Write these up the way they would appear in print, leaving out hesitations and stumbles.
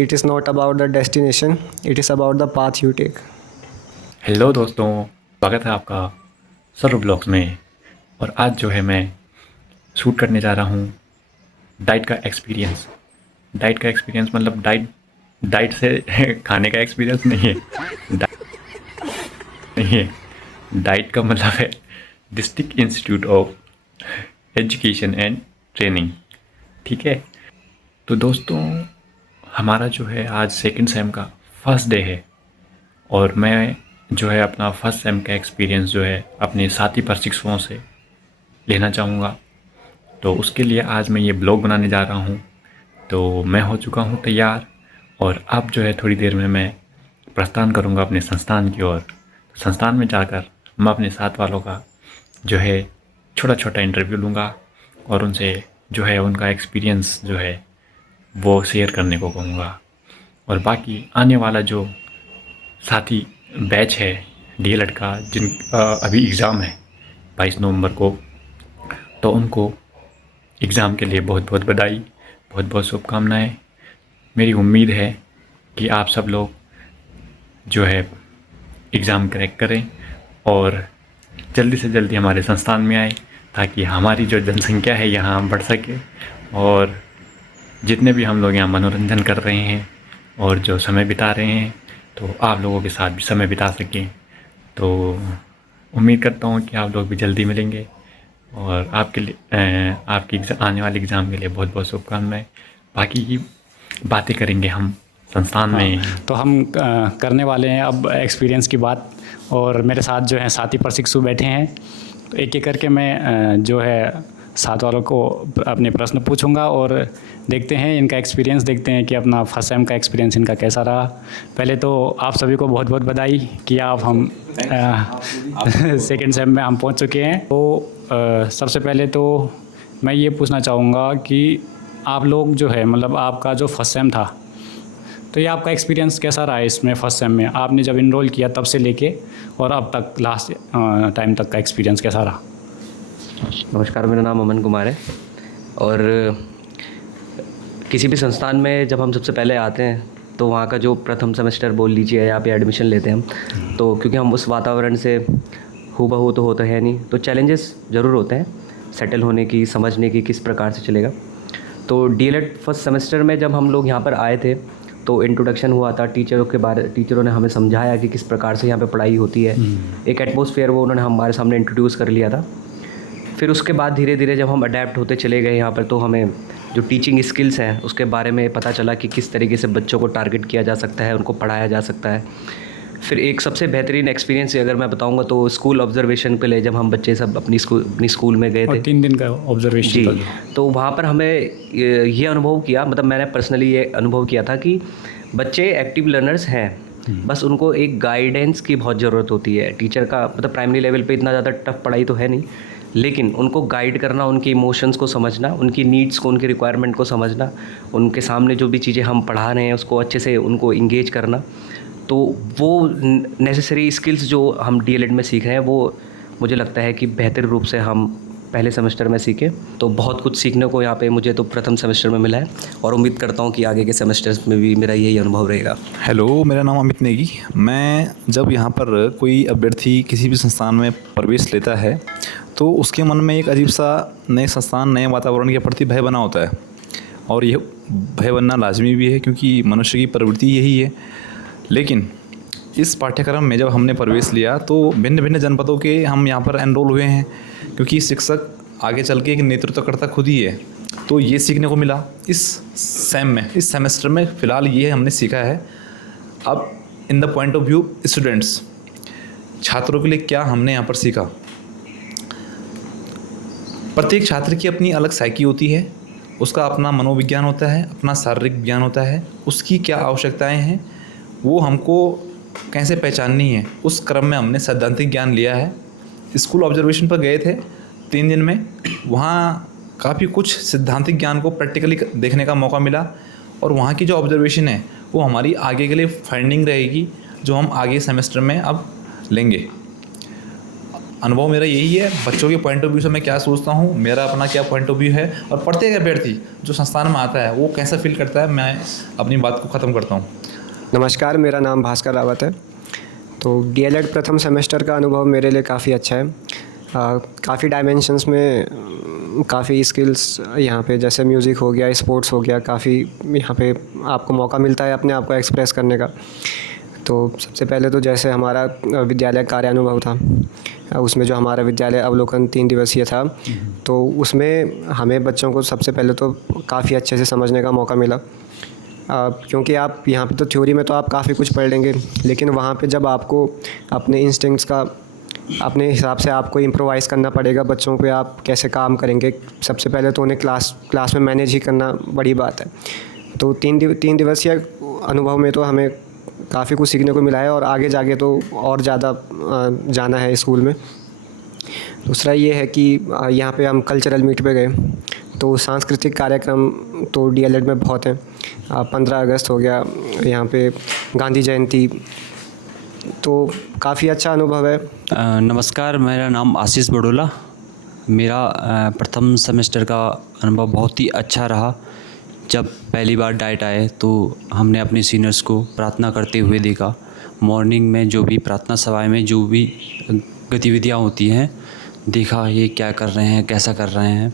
It is not about the destination, it is about the path you take. Hello दोस्तों, स्वागत है आपका सर्व blogs में। और आज जो है मैं शूट करने जा रहा हूँ डाइट का एक्सपीरियंस। डाइट का एक्सपीरियंस मतलब डाइट से खाने का एक्सपीरियंस नहीं है। नहीं है, डाइट का मतलब है district institute of education and training. ठीक है, तो दोस्तों हमारा जो है आज सेकंड सेम का फर्स्ट डे है और मैं जो है अपना फर्स्ट सेम का एक्सपीरियंस जो है अपने साथी प्रशिक्षुओं से लेना चाहूँगा। तो उसके लिए आज मैं ये ब्लॉग बनाने जा रहा हूँ। तो मैं हो चुका हूँ तैयार और अब जो है थोड़ी देर में मैं प्रस्थान करूँगा अपने संस्थान की ओर। संस्थान में जाकर मैं अपने साथ वालों का जो है छोटा छोटा इंटरव्यू लूँगा और उनसे जो है उनका एक्सपीरियंस जो है वो शेयर करने को कहूँगा। और बाकी आने वाला जो साथी बैच है डीएलएड का जिन अभी एग्ज़ाम है 22 नवंबर को, तो उनको एग्ज़ाम के लिए बहुत बहुत बधाई, बहुत बहुत शुभकामनाएं। मेरी उम्मीद है कि आप सब लोग जो है एग्ज़ाम क्रैक करें और जल्दी से जल्दी हमारे संस्थान में आए ताकि हमारी जो जनसंख्या है यहाँ बढ़ सके और जितने भी हम लोग यहाँ मनोरंजन कर रहे हैं और जो समय बिता रहे हैं तो आप लोगों के साथ भी समय बिता सकें। तो उम्मीद करता हूँ कि आप लोग भी जल्दी मिलेंगे और आपके लिए आपकी आने वाले एग्ज़ाम के लिए बहुत बहुत शुभकामनाएं। बाकी की बातें करेंगे हम संस्थान में। तो हम करने वाले हैं अब एक्सपीरियंस की बात। और मेरे साथ जो है साथी प्रशिक्षु बैठे हैं, तो एक एक करके मैं जो है साथ वालों को अपने प्रश्न पूछूंगा और देखते हैं इनका एक्सपीरियंस, देखते हैं कि अपना फर्स्ट सेम का एक्सपीरियंस इनका कैसा रहा। पहले तो आप सभी को बहुत बहुत बधाई कि आप हम सेकेंड सेम में हम पहुंच चुके हैं। तो सबसे पहले तो मैं ये पूछना चाहूँगा कि आप लोग जो है मतलब आपका जो फर्स्ट सेम था, तो ये आपका एक्सपीरियंस कैसा रहा है इसमें फर्स्ट सेम में? आपने जब इनरोल किया तब से लेके और अब तक लास्ट टाइम तक का एक्सपीरियंस कैसा रहा? नमस्कार, मेरा नाम अमन कुमार है। और किसी भी संस्थान में जब हम सबसे पहले आते हैं तो वहाँ का जो प्रथम सेमेस्टर बोल लीजिए, यहाँ पे एडमिशन लेते हैं हम, तो क्योंकि हम उस वातावरण से हूबहू तो होता है नहीं, तो चैलेंजेस ज़रूर होते हैं सेटल होने की, समझने की किस प्रकार से चलेगा। तो डीएलएड फर्स्ट सेमेस्टर में जब हम लोग यहाँ पर आए थे तो इंट्रोडक्शन हुआ था टीचरों ने हमें समझाया कि किस प्रकार से यहाँ पे पढ़ाई होती है। एक एटमॉस्फेयर वो उन्होंने हमारे सामने इंट्रोड्यूस कर लिया था। फिर उसके बाद धीरे धीरे जब हम अडेप्ट होते चले गए यहाँ पर, तो हमें जो टीचिंग स्किल्स हैं उसके बारे में पता चला कि किस तरीके से बच्चों को टारगेट किया जा सकता है, उनको पढ़ाया जा सकता है। फिर एक सबसे बेहतरीन एक्सपीरियंस अगर मैं बताऊंगा तो स्कूल ऑब्जर्वेशन पे ले, जब हम बच्चे सब अपनी स्कूल में गए थे 3 दिन का ऑब्जर्वेशन था। तो वहाँ पर हमें ये अनुभव किया, मतलब मैंने पर्सनली ये अनुभव किया था कि बच्चे एक्टिव लर्नर्स हैं, बस उनको एक गाइडेंस की बहुत ज़रूरत होती है। टीचर का मतलब प्राइमरी लेवल पे इतना ज़्यादा टफ पढ़ाई तो है नहीं, लेकिन उनको गाइड करना, उनके इमोशंस को समझना, उनकी नीड्स को, उनकी रिक्वायरमेंट को समझना, उनके सामने जो भी चीज़ें हम पढ़ा रहे हैं उसको अच्छे से उनको इंगेज करना, तो वो नेसेसरी स्किल्स जो हम डीएलएड में सीख रहे हैं वो मुझे लगता है कि बेहतर रूप से हम पहले सेमेस्टर में सीखे। तो बहुत कुछ सीखने को यहाँ पे मुझे तो प्रथम सेमेस्टर में मिला है और उम्मीद करता हूँ कि आगे के सेमेस्टर्स में भी मेरा यही अनुभव रहेगा। हेलो, मेरा नाम अमित नेगी। मैं जब यहाँ पर कोई अभ्यर्थी किसी भी संस्थान में प्रवेश लेता है तो उसके मन में एक अजीब सा नए संस्थान, नए वातावरण के प्रति भय बना होता है और यह भय बनना लाजमी भी है क्योंकि मनुष्य की प्रवृत्ति यही है। लेकिन इस पाठ्यक्रम में जब हमने प्रवेश लिया तो भिन्न भिन्न जनपदों के हम यहाँ पर एनरोल हुए हैं क्योंकि शिक्षक आगे चल के एक नेतृत्वकर्ता खुद ही है। तो ये सीखने को मिला इस सेमेस्टर में फ़िलहाल ये हमने सीखा है। अब in the point of view students, छात्रों के लिए क्या हमने यहाँ पर सीखा। प्रत्येक छात्र की अपनी अलग साइकी होती है, उसका अपना मनोविज्ञान होता है, अपना शारीरिक ज्ञान होता है, उसकी क्या आवश्यकताएं हैं वो हमको कैसे पहचाननी है, उस क्रम में हमने सैद्धांतिक ज्ञान लिया है। स्कूल ऑब्जर्वेशन पर गए थे 3 दिन में, वहाँ काफ़ी कुछ सिद्धांतिक ज्ञान को प्रैक्टिकली देखने का मौका मिला और वहाँ की जो ऑब्जर्वेशन है वो हमारी आगे के लिए फाइंडिंग रहेगी जो हम आगे सेमेस्टर में अब लेंगे। अनुभव मेरा यही है, बच्चों के पॉइंट ऑफ व्यू से मैं क्या सोचता हूँ, मेरा अपना क्या पॉइंट ऑफ व्यू है, और प्रत्येक अभ्यर्थी जो संस्थान में आता है वो कैसा फील करता है, मैं अपनी बात को ख़त्म करता हूँ। नमस्कार, मेरा नाम भास्कर रावत है। तो डीएलएड प्रथम सेमेस्टर का अनुभव मेरे लिए काफ़ी अच्छा है। काफ़ी डायमेंशंस में काफ़ी स्किल्स यहाँ पे, जैसे म्यूज़िक हो गया, स्पोर्ट्स हो गया, काफ़ी यहाँ पे आपको मौका मिलता है अपने आप को एक्सप्रेस करने का। तो सबसे पहले तो जैसे हमारा विद्यालय कार्यानुभव था, उसमें जो हमारा विद्यालय अवलोकन 3 दिवसीय था, तो उसमें हमें बच्चों को सबसे पहले तो काफ़ी अच्छे से समझने का मौका मिला। क्योंकि आप यहाँ पे तो थ्योरी में तो आप काफ़ी कुछ पढ़ लेंगे, लेकिन वहाँ पे जब आपको अपने इंस्टिंक्ट्स का अपने हिसाब से आपको इम्प्रोवाइज़ करना पड़ेगा, बच्चों पे आप कैसे काम करेंगे। सबसे पहले तो उन्हें क्लास में मैनेज ही करना बड़ी बात है। तो 3 दिवसीय अनुभव में तो हमें काफ़ी कुछ सीखने को मिला है, और आगे जाके तो और ज़्यादा जाना है स्कूल में। दूसरा ये है कि यहाँ पे हम कल्चरल मीट पे गए, तो सांस्कृतिक कार्यक्रम तो डीएलएड में बहुत हैं। 15 अगस्त हो गया, यहाँ पे गांधी जयंती, तो काफ़ी अच्छा अनुभव है। नमस्कार, मेरा नाम आशीष बड़ोला। मेरा प्रथम सेमेस्टर का अनुभव बहुत ही अच्छा रहा। जब पहली बार डाइट आए तो हमने अपने सीनियर्स को प्रार्थना करते हुए देखा। मॉर्निंग में जो भी प्रार्थना सभाएं में जो भी गतिविधियां होती हैं, देखा ये क्या कर रहे हैं, कैसा कर रहे हैं।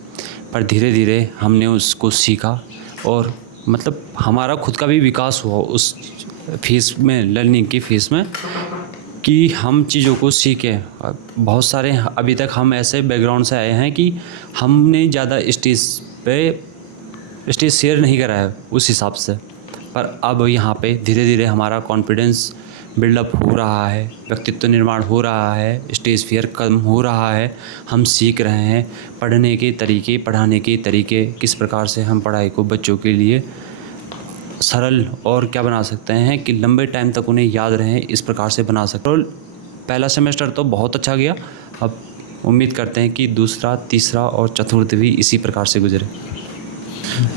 पर धीरे धीरे हमने उसको सीखा, और मतलब हमारा खुद का भी विकास हुआ उस फेज़ में, लर्निंग की फेज़ में, कि हम चीज़ों को सीखें। बहुत सारे अभी तक हम ऐसे बैकग्राउंड से आए हैं कि हमने ज़्यादा स्टेज शेयर नहीं करा है उस हिसाब से। पर अब यहाँ पे धीरे धीरे हमारा कॉन्फिडेंस बिल्डअप हो रहा है, व्यक्तित्व निर्माण हो रहा है, स्टेज फियर कम हो रहा है। हम सीख रहे हैं पढ़ने के तरीके, पढ़ाने के तरीके, किस प्रकार से हम पढ़ाई को बच्चों के लिए सरल और क्या बना सकते हैं कि लंबे टाइम तक उन्हें याद रहे, इस प्रकार से बना सकते हैं। पहला सेमेस्टर तो बहुत अच्छा गया। अब उम्मीद करते हैं कि दूसरा, तीसरा और चतुर्थ भी इसी प्रकार से गुजरे।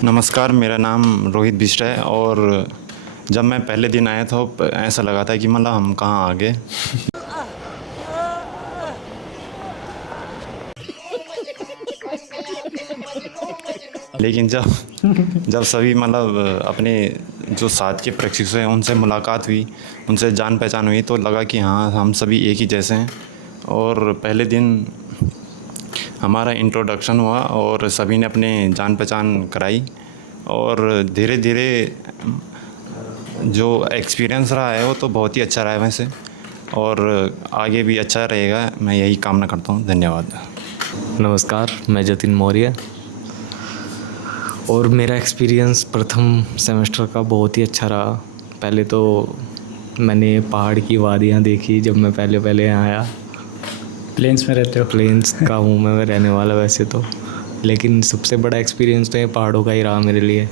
नमस्कार, मेरा नाम रोहित बिष्ट है, और जब मैं पहले दिन आया था ऐसा लगा था कि मतलब हम कहाँ आ गए। लेकिन जब सभी मतलब अपने जो साथ के प्रशिक्षु हैं उनसे मुलाकात हुई, उनसे जान पहचान हुई, तो लगा कि हाँ, हम सभी एक ही जैसे हैं। और पहले दिन हमारा इंट्रोडक्शन हुआ और सभी ने अपने जान पहचान कराई, और धीरे धीरे जो एक्सपीरियंस रहा है वो तो बहुत ही अच्छा रहा है वैसे, और आगे भी अच्छा रहेगा, मैं यही कामना करता हूँ। धन्यवाद। नमस्कार, मैं जतिन मौर्य, और मेरा एक्सपीरियंस प्रथम सेमेस्टर का बहुत ही अच्छा रहा। पहले तो मैंने पहाड़ की वादियाँ देखी जब मैं पहले यहाँ आया। प्लेन्स में रहते हो? प्लेन्स का हूँ मैं रहने वाला वैसे तो, लेकिन सबसे बड़ा एक्सपीरियंस तो ये पहाड़ों का ही रहा मेरे लिए।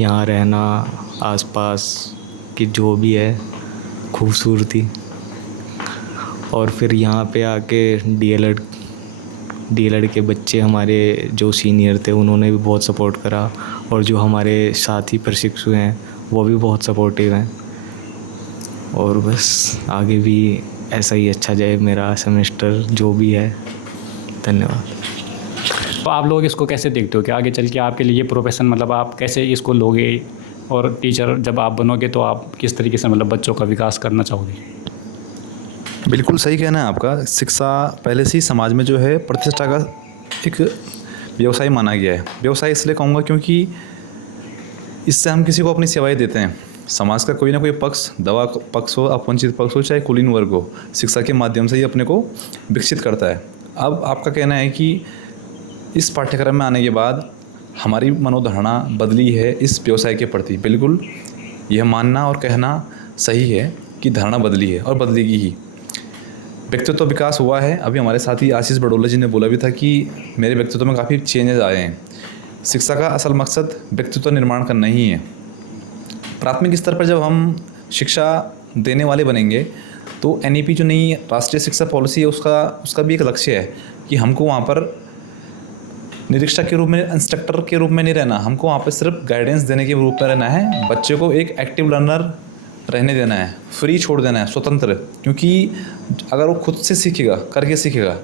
यहाँ रहना, आसपास की जो भी है खूबसूरती, और फिर यहाँ पे आके डीएलएड के बच्चे हमारे जो सीनियर थे उन्होंने भी बहुत सपोर्ट करा, और जो हमारे साथी प्रशिक्षु हैं वो भी बहुत सपोर्टिव हैं। और बस आगे भी ऐसा ही अच्छा जाए मेरा सेमेस्टर जो भी है। धन्यवाद। तो आप लोग इसको कैसे देखते हो कि आगे चल के आपके लिए प्रोफेशन, मतलब आप कैसे इसको लोगे, और टीचर जब आप बनोगे तो आप किस तरीके से मतलब बच्चों का विकास करना चाहोगे? बिल्कुल सही कहना है आपका। शिक्षा पहले से ही समाज में जो है प्रतिष्ठा का एक व्यवसाय माना गया है। व्यवसाय इसलिए कहूँगा क्योंकि इससे हम किसी को अपनी सेवाएं देते हैं। समाज का कोई ना कोई पक्ष, दवा पक्ष हो, अपवंचित पक्ष हो, चाहे कुलीन वर्ग हो, शिक्षा के माध्यम से ही अपने को विकसित करता है। अब आपका कहना है कि इस पाठ्यक्रम में आने के बाद हमारी मनोधारणा बदली है इस व्यवसाय के प्रति। बिल्कुल यह मानना और कहना सही है कि धारणा बदली है और बदलेगी ही। व्यक्तित्व विकास हुआ है। अभी हमारे साथी आशीष बड़ोला जी ने बोला भी था कि मेरे व्यक्तित्व में काफ़ी चेंजेस आए हैं। शिक्षा का असल मकसद व्यक्तित्व निर्माण करना ही है। प्राथमिक स्तर पर जब हम शिक्षा देने वाले बनेंगे तो एनईपी जो नई राष्ट्रीय शिक्षा पॉलिसी है उसका भी एक लक्ष्य है कि हमको वहाँ पर निरीक्षक के रूप में, इंस्ट्रक्टर के रूप में नहीं रहना, हमको वहाँ पर सिर्फ गाइडेंस देने के रूप में रहना है। बच्चे को एक एक्टिव लर्नर रहने देना है, फ्री छोड़ देना है, स्वतंत्र। क्योंकि अगर वो खुद से सीखेगा, करके सीखेगा,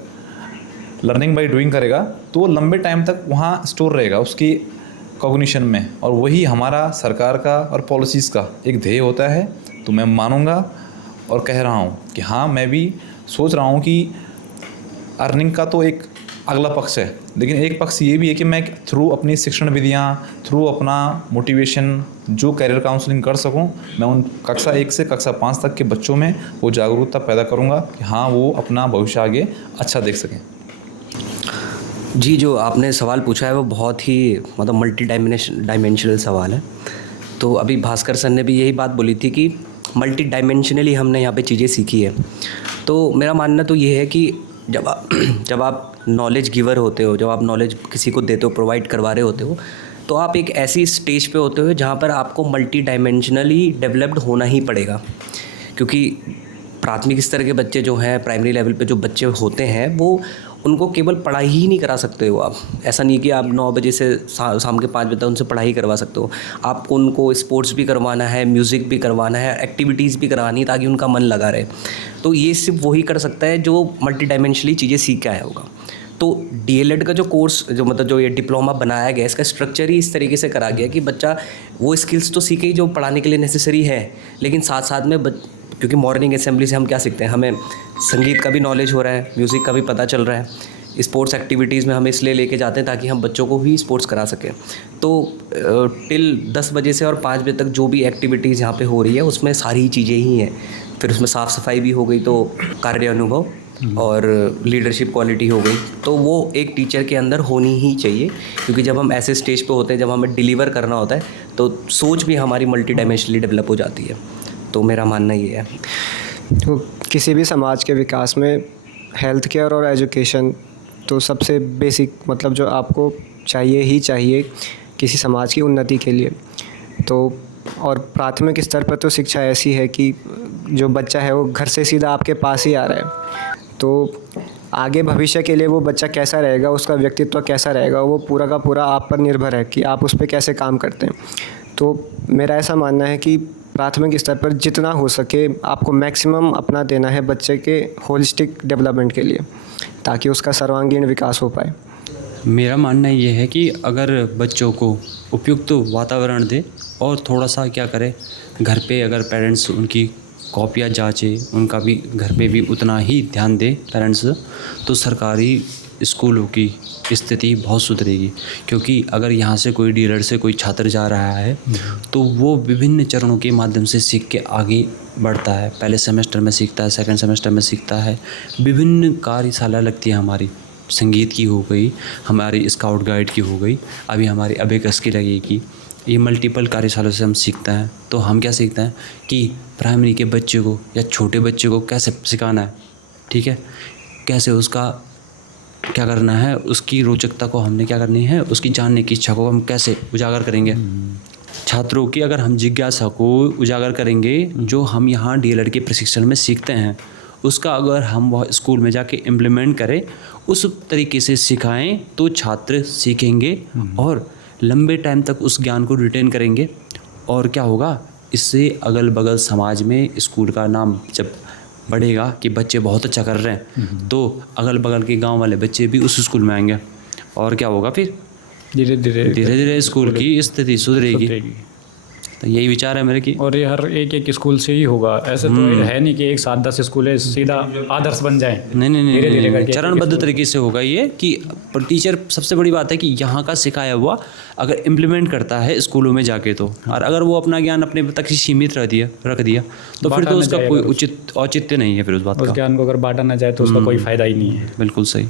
लर्निंग बाय डूइंग करेगा, तो वो लंबे टाइम तक वहाँ स्टोर रहेगा उसकी कॉग्निशन में। और वही हमारा सरकार का और पॉलिसीज़ का एक ध्येय होता है। तो मैं मानूंगा और कह रहा हूँ कि हाँ, मैं भी सोच रहा हूँ कि अर्निंग का तो एक अगला पक्ष है, लेकिन एक पक्ष ये भी है कि मैं थ्रू अपनी शिक्षण विधियाँ, थ्रू अपना मोटिवेशन, जो करियर काउंसलिंग कर सकूं, मैं उन कक्षा 1 से कक्षा 5 तक के बच्चों में वो जागरूकता पैदा करूंगा कि हाँ, वो अपना भविष्य आगे अच्छा देख सकें। जी, जो आपने सवाल पूछा है वो बहुत ही मतलब मल्टी डायमेंशनल सवाल है। तो अभी भास्कर सर ने भी यही बात बोली थी कि मल्टी डायमेंशनली हमने यहाँ पे चीज़ें सीखी है। तो मेरा मानना तो ये है कि जब आप नॉलेज गिवर होते हो, जब आप नॉलेज किसी को देते हो, प्रोवाइड करवा रहे होते हो, तो आप एक ऐसी स्टेज पे होते हो जहाँ पर आपको मल्टी डायमेंशनली डेवलप्ड होना ही पड़ेगा। क्योंकि प्राथमिक स्तर के बच्चे जो हैं, प्राइमरी लेवल पे जो बच्चे होते हैं, वो उनको केवल पढ़ाई ही नहीं करा सकते हो आप। ऐसा नहीं कि आप 9 बजे से शाम के 5 बजे तक उनसे पढ़ाई करवा सकते हो। आप उनको स्पोर्ट्स भी करवाना है, म्यूज़िक भी करवाना है, एक्टिविटीज़ भी करवानी है, ताकि उनका मन लगा रहे। तो ये सिर्फ वही कर सकता है जो मल्टी डायमेंशनली चीज़ें सीख के आया होगा। तो डीएलएड का जो कोर्स, जो मतलब जो ये डिप्लोमा बनाया गया, इसका स्ट्रक्चर ही इस तरीके से करा गया कि बच्चा वो स्किल्स तो सीखे ही जो पढ़ाने के लिए नेसेसरी है, लेकिन साथ साथ में क्योंकि मॉर्निंग असेंबली से हम क्या सीखते हैं, हमें संगीत का भी नॉलेज हो रहा है, म्यूज़िक का भी पता चल रहा है। स्पोर्ट्स एक्टिविटीज़ में हम इसलिए लेके जाते हैं ताकि हम बच्चों को भी स्पोर्ट्स करा सकें। तो टिल 10 बजे से और 5 बजे तक जो भी एक्टिविटीज़ यहाँ पे हो रही है, उसमें सारी चीज़ें ही हैं। फिर उसमें साफ़ सफाई भी हो गई, तो कार्य अनुभव और लीडरशिप क्वालिटी हो गई, तो वो एक टीचर के अंदर होनी ही चाहिए। क्योंकि जब हम ऐसे स्टेज पे होते हैं, जब हमें डिलीवर करना होता है, तो सोच भी हमारी मल्टी डायमेंशनली डेवलप हो जाती है। तो मेरा मानना ये है। तो किसी भी समाज के विकास में हेल्थ केयर और एजुकेशन तो सबसे बेसिक, मतलब जो आपको चाहिए ही चाहिए किसी समाज की उन्नति के लिए। तो और प्राथमिक स्तर पर तो शिक्षा ऐसी है कि जो बच्चा है वो घर से सीधा आपके पास ही आ रहा है। तो आगे भविष्य के लिए वो बच्चा कैसा रहेगा, उसका व्यक्तित्व कैसा रहेगा, वो पूरा का पूरा आप पर निर्भर है कि आप उस पर कैसे काम करते हैं। तो मेरा ऐसा मानना है कि प्राथमिक स्तर पर जितना हो सके आपको मैक्सिमम अपना देना है बच्चे के होलिस्टिक डेवलपमेंट के लिए, ताकि उसका सर्वांगीण विकास हो पाए। मेरा मानना ये है कि अगर बच्चों को उपयुक्त वातावरण दे और थोड़ा सा क्या करे, घर पे अगर पेरेंट्स उनकी कॉपियाँ जांचे, उनका भी घर पे भी उतना ही ध्यान दे पेरेंट्स, तो सरकारी स्कूलों की स्थिति बहुत सुधरेगी। क्योंकि अगर यहाँ से कोई डीलर से कोई छात्र जा रहा है तो वो विभिन्न चरणों के माध्यम से सीख के आगे बढ़ता है। पहले सेमेस्टर में सीखता है, सेकंड सेमेस्टर में सीखता है, विभिन्न कार्यशाला लगती है हमारी, संगीत की हो गई, हमारी स्काउट गाइड की हो गई, अभी हमारी अबेकस की लगेगी। ये मल्टीपल कार्यशालों से हम सीखते हैं। तो हम क्या सीखते हैं कि प्राइमरी के बच्चे को या छोटे बच्चे को कैसे सिखाना है, ठीक है, कैसे उसका क्या करना है, उसकी रोचकता को हमने क्या करनी है, उसकी जानने की इच्छा को हम कैसे उजागर करेंगे। छात्रों की अगर हम जिज्ञासा को उजागर करेंगे, जो हम यहाँ डीएलएड के प्रशिक्षण में सीखते हैं, उसका अगर हम वह स्कूल में जाके इम्प्लीमेंट करें, उस तरीके से सिखाएं, तो छात्र सीखेंगे और लंबे टाइम तक उस ज्ञान को रिटेन करेंगे। और क्या होगा, इससे अगल बगल समाज में स्कूल का नाम जब बढ़ेगा कि बच्चे बहुत अच्छा कर रहे हैं, तो अगल बगल के गांव वाले बच्चे भी उस स्कूल में आएंगे। और क्या होगा, फिर धीरे धीरे स्कूल की स्थिति सुधरेगी। तो यही विचार है मेरे की। और ये हर एक स्कूल से ही होगा, ऐसे तो है नहीं कि एक 7-10 स्कूल है सीधा आदर्श बन जाए। नहीं, धीरे करके चरणबद्ध तरीके से होगा ये कि टीचर, सबसे बड़ी बात है कि यहाँ का सिखाया हुआ अगर इम्प्लीमेंट करता है स्कूलों में जाके, तो और अगर वो अपना ज्ञान अपने तक ही सीमित रख दिया तो फिर तो उसका कोई उचित औचित्य नहीं है। फिर उस बात का, उस ज्ञान को अगर बांटा ना जाए तो उसका कोई फ़ायदा ही नहीं है। बिल्कुल सही।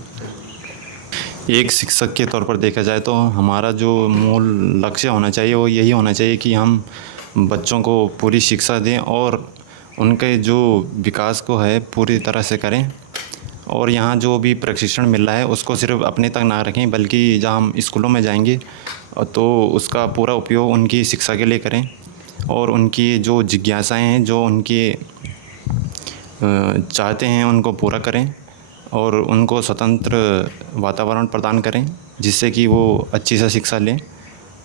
एक शिक्षक के तौर पर देखा जाए तो हमारा जो मूल लक्ष्य होना चाहिए वो यही होना चाहिए कि हम बच्चों को पूरी शिक्षा दें और उनके जो विकास को है पूरी तरह से करें। और यहाँ जो भी प्रशिक्षण मिल रहा है उसको सिर्फ अपने तक ना रखें, बल्कि जब हम स्कूलों में जाएंगे तो उसका पूरा उपयोग उनकी शिक्षा के लिए करें और उनकी जो जिज्ञासाएं हैं, जो उनकी चाहते हैं, उनको पूरा करें और उनको स्वतंत्र वातावरण प्रदान करें, जिससे कि वो अच्छी से शिक्षा लें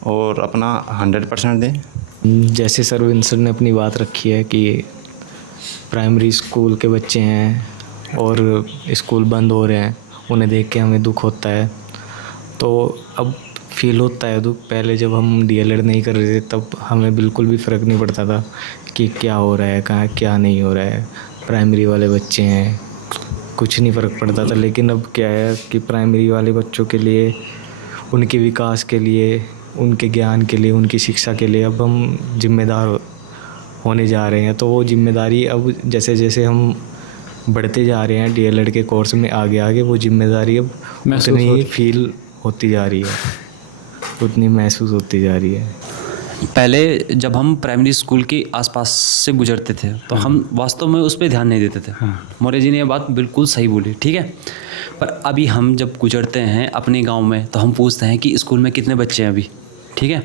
और अपना 100% दें। जैसे सर विंसन ने अपनी बात रखी है कि प्राइमरी स्कूल के बच्चे हैं और स्कूल बंद हो रहे हैं, उन्हें देख के हमें दुख होता है। तो अब फील होता है दुख। पहले जब हम डीएलएड नहीं कर रहे थे तब हमें बिल्कुल भी फ़र्क नहीं पड़ता था कि क्या हो रहा है, कहाँ क्या नहीं हो रहा है, प्राइमरी वाले बच्चे हैं, कुछ नहीं फ़र्क पड़ता था। लेकिन अब क्या है कि प्राइमरी वाले बच्चों के लिए, उनके विकास के लिए, उनके ज्ञान के लिए, उनकी शिक्षा के लिए अब हम जिम्मेदार होने जा रहे हैं। तो वो जिम्मेदारी अब जैसे जैसे हम बढ़ते जा रहे हैं डीएलएड के कोर्स में आगे आगे, वो जिम्मेदारी अब उतनी ही फील होती जा रही है, उतनी महसूस होती जा रही है। पहले जब हम प्राइमरी स्कूल के आसपास से गुजरते थे तो हम वास्तव में उस पर ध्यान नहीं देते थे। मौर्य जी ने ये बात बिल्कुल सही बोली, ठीक है। पर अभी हम जब गुजरते हैं अपने गांव में तो हम पूछते हैं कि स्कूल में कितने बच्चे हैं अभी, ठीक है।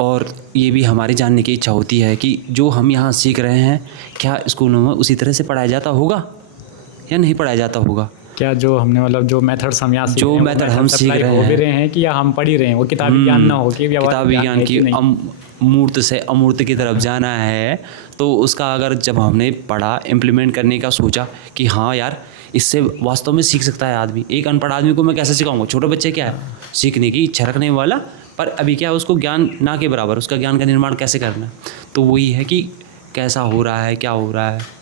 और ये भी हमारी जानने की इच्छा होती है कि जो हम यहाँ सीख रहे हैं क्या स्कूलों में उसी तरह से पढ़ाया जाता होगा या नहीं पढ़ाया जाता होगा। क्या जो हमने मतलब जो मेथड्स हम यहाँ सीख जो रहे हैं, मेथड हम सीख रहे हो भी रहे हैं कि या हम पढ़ ही रहे हैं, वो किताबी ज्ञान ना हो कि किताबी ज्ञान की मूर्त से अमूर्त की तरफ जाना है। तो उसका अगर जब हमने पढ़ा, इम्प्लीमेंट करने का सोचा कि हाँ यार इससे वास्तव में सीख सकता है आदमी। एक अनपढ़ आदमी को मैं कैसे सिखाऊंगा। छोटे बच्चे क्या है, सीखने की इच्छा रखने वाला, पर अभी क्या है उसको ज्ञान ना के बराबर, उसका ज्ञान का निर्माण कैसे करना है। तो वही है कि कैसा हो रहा है, क्या हो रहा है।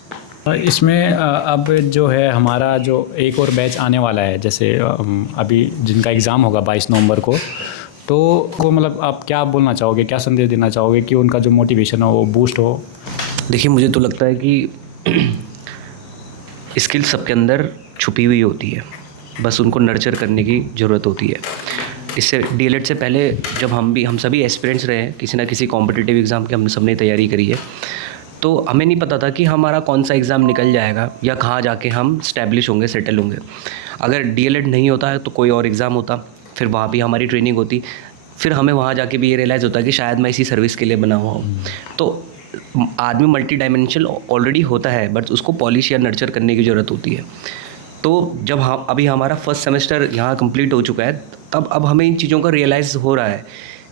इसमें अब जो है हमारा जो एक और बैच आने वाला है, जैसे अभी जिनका एग्ज़ाम होगा 22 नवंबर को, तो वो मतलब आप क्या बोलना चाहोगे, क्या संदेश देना चाहोगे कि उनका जो मोटिवेशन हो वो बूस्ट हो। देखिए, मुझे तो लगता है कि स्किल सबके अंदर छुपी हुई होती है, बस उनको नर्चर करने की ज़रूरत होती है। इससे डीएलएड से पहले जब हम सभी एस्पिरेंट्स रहे हैं, किसी ना किसी कॉम्पिटिटिव एग्ज़ाम की हमने सबने तैयारी करी है, तो हमें नहीं पता था कि हमारा कौन सा एग्ज़ाम निकल जाएगा या कहाँ जाके हम स्टैब्लिश होंगे, सेटल होंगे। अगर डीएलएड नहीं होता है तो कोई और एग्ज़ाम होता, फिर वहाँ भी हमारी ट्रेनिंग होती, फिर हमें वहाँ जाके भी ये रियलाइज़ होता कि शायद मैं इसी सर्विस के लिए बना हुआ हूँ। तो आदमी मल्टी डायमेंशनल ऑलरेडी होता है, बट उसको पॉलिश या नर्चर करने की ज़रूरत होती है। तो जब अभी हमारा फर्स्ट सेमेस्टर यहाँ कंप्लीट हो चुका है, तब अब हमें इन चीज़ों का रियलाइज़ हो रहा है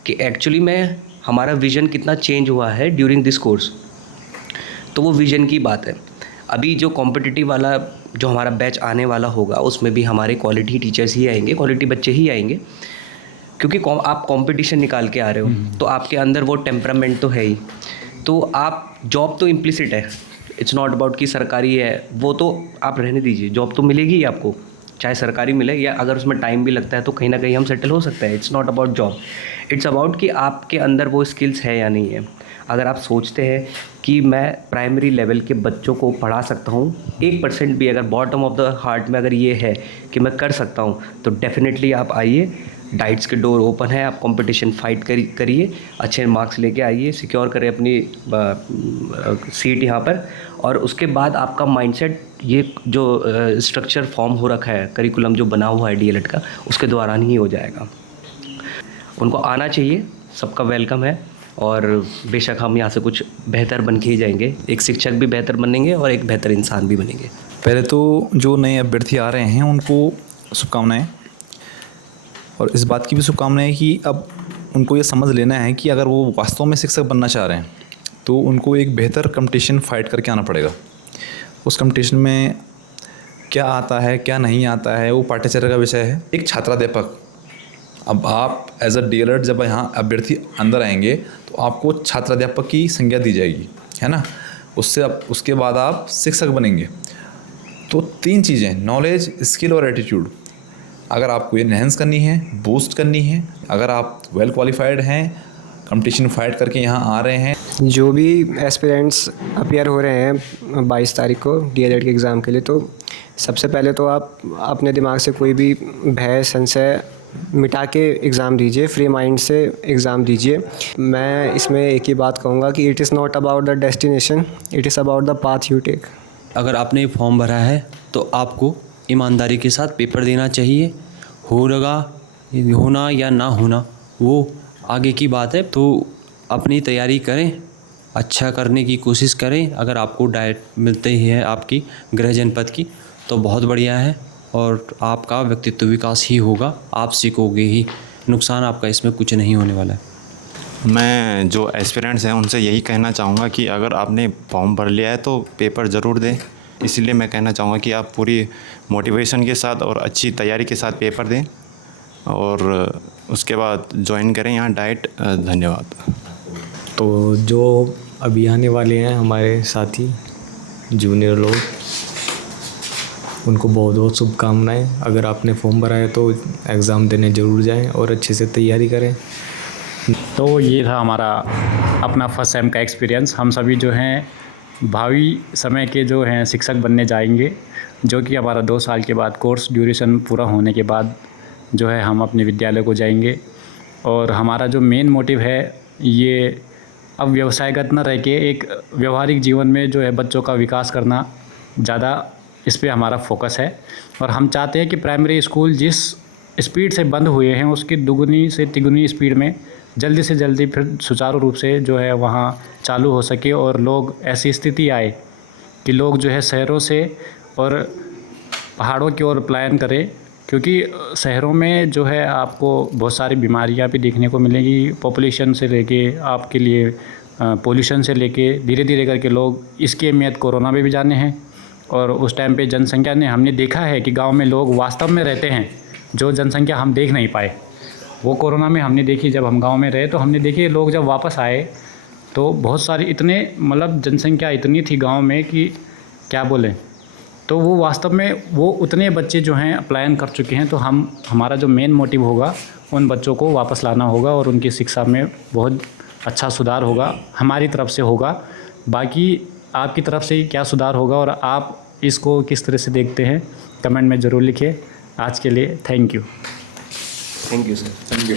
कि एक्चुअली में हमारा विज़न कितना चेंज हुआ है ड्यूरिंग दिस कोर्स। तो वो विज़न की बात है। अभी जो कॉम्पिटिटिव वाला जो हमारा बैच आने वाला होगा, उसमें भी हमारे क्वालिटी टीचर्स ही आएंगे, क्वालिटी बच्चे ही आएंगे, क्योंकि आप कंपटीशन निकाल के आ रहे हो, तो आपके अंदर वो टेम्परामेंट तो है ही। तो आप जॉब तो इम्प्लिसिट है, इट्स नॉट अबाउट कि सरकारी है, वो तो आप रहने दीजिए, जॉब तो मिलेगी ही आपको, चाहे सरकारी मिले या अगर उसमें टाइम भी लगता है तो कहीं ना कहीं हम सेटल हो सकते हैं। It's not about job, it's about कि आपके अंदर वो स्किल्स है या नहीं है। अगर आप सोचते हैं कि मैं प्राइमरी लेवल के बच्चों को पढ़ा सकता हूँ, 1% भी अगर बॉटम ऑफ द हार्ट में अगर ये है कि मैं कर सकता हूँ, तो डेफिनेटली आप आइए, डाइट्स के डोर ओपन है, आप कंपटीशन फाइट करिए, अच्छे मार्क्स लेके आइए, सिक्योर करें अपनी सीट यहाँ पर। और उसके बाद आपका माइंडसेट, ये जो स्ट्रक्चर फॉर्म हो रखा है, करिकुलम जो बना हुआ है डीएलएड का, उसके दौरान ही हो जाएगा। उनको आना चाहिए, सबका वेलकम है, और बेशक हम यहाँ से कुछ बेहतर बन के ही जाएंगे। एक शिक्षक भी बेहतर बनेंगे और एक बेहतर इंसान भी बनेंगे। पहले तो जो नए अभ्यर्थी आ रहे हैं उनको शुभकामनाएं, और इस बात की भी शुभकामनाएं कि अब उनको ये समझ लेना है कि अगर वो वास्तव में शिक्षक बनना चाह रहे हैं तो उनको एक बेहतर कंपटीशन फाइट करके आना पड़ेगा। उस कंपटीशन में क्या आता है क्या नहीं आता है वो पाठ्यचर्या का विषय है। एक छात्राध्यापक, अब आप एज अ डीएलएड जब यहाँ अभ्यर्थी अंदर आएंगे तो आपको छात्राध्यापक की संज्ञा दी जाएगी, है ना। उसके बाद आप शिक्षक बनेंगे। तो 3 चीज़ें, नॉलेज, स्किल और एटीट्यूड, अगर आपको इन्हेंस करनी है, बूस्ट करनी है, अगर आप वेल क्वालिफाइड हैं, कंपटीशन फाइट करके यहाँ आ रहे हैं। जो भी एस्पिरेंट्स अपियर हो रहे हैं 22 तारीख को डीएलएड के एग्ज़ाम के लिए, तो सबसे पहले तो आप अपने दिमाग से कोई भी भय संशय मिटा के एग्ज़ाम दीजिए, फ्री माइंड से एग्ज़ाम दीजिए। मैं इसमें एक ही बात कहूँगा कि it is not about the destination, it is about the path you take. अगर आपने फॉर्म भरा है तो आपको ईमानदारी के साथ पेपर देना चाहिए। होना या ना होना वो आगे की बात है। तो अपनी तैयारी करें, अच्छा करने की कोशिश करें। अगर आपको डाइट मिलते ही है आपकी गृह जनपद की तो बहुत बढ़िया है, और आपका व्यक्तित्व विकास ही होगा, आप सीखोगे ही, नुकसान आपका इसमें कुछ नहीं होने वाला है। मैं जो एस्पिरेंट्स हैं उनसे यही कहना चाहूँगा कि अगर आपने फॉर्म भर लिया है तो पेपर ज़रूर दें। इसलिए मैं कहना चाहूँगा कि आप पूरी मोटिवेशन के साथ और अच्छी तैयारी के साथ पेपर दें और उसके बाद ज्वाइन करें यहाँ डाइट। धन्यवाद। तो जो अभी आने वाले हैं हमारे साथी जूनियर लोग, उनको बहुत बहुत शुभकामनाएं। अगर आपने फॉर्म भरा है तो एग्ज़ाम देने ज़रूर जाएं और अच्छे से तैयारी करें। तो ये था हमारा अपना फर्स्ट सेम का एक्सपीरियंस। हम सभी जो हैं भावी समय के जो हैं शिक्षक बनने जाएंगे, जो कि हमारा 2 साल के बाद कोर्स ड्यूरेशन पूरा होने के बाद जो है हम अपने विद्यालय को जाएंगे। और हमारा जो मेन मोटिव है ये अब व्यवसायगत न रह के एक व्यवहारिक जीवन में जो है बच्चों का विकास करना, ज़्यादा इस पे हमारा फोकस है। और हम चाहते हैं कि प्राइमरी स्कूल जिस स्पीड से बंद हुए हैं उसकी दुगुनी से तिगुनी स्पीड में जल्दी से जल्दी फिर सुचारू रूप से जो है वहाँ चालू हो सके और लोग ऐसी स्थिति आए कि लोग जो है शहरों से और पहाड़ों की ओर पलायन करें। क्योंकि शहरों में जो है आपको बहुत सारी बीमारियां भी देखने को मिलेंगी, पॉपुलेशन से लेके आपके लिए पोल्यूशन से लेके धीरे धीरे करके लोग इसकी अहमियत कोरोना में भी जाने हैं। और उस टाइम पे जनसंख्या ने हमने देखा है कि गांव में लोग वास्तव में रहते हैं, जो जनसंख्या हम देख नहीं पाए वो कोरोना में हमने देखी। जब हम गांव में रहे तो हमने देखी लोग जब वापस आए तो बहुत सारी इतने मतलब जनसंख्या इतनी थी गांव में कि क्या बोलें। तो वो वास्तव में वो उतने बच्चे जो हैं पलायन कर चुके हैं। तो हमारा जो मेन मोटिव होगा उन बच्चों को वापस लाना होगा और उनकी शिक्षा में बहुत अच्छा सुधार होगा, हमारी तरफ से होगा। बाकी आपकी तरफ से क्या सुधार होगा और आप इसको किस तरह से देखते हैं कमेंट में ज़रूर लिखिए। आज के लिए thank you. Thank you sir. Thank you.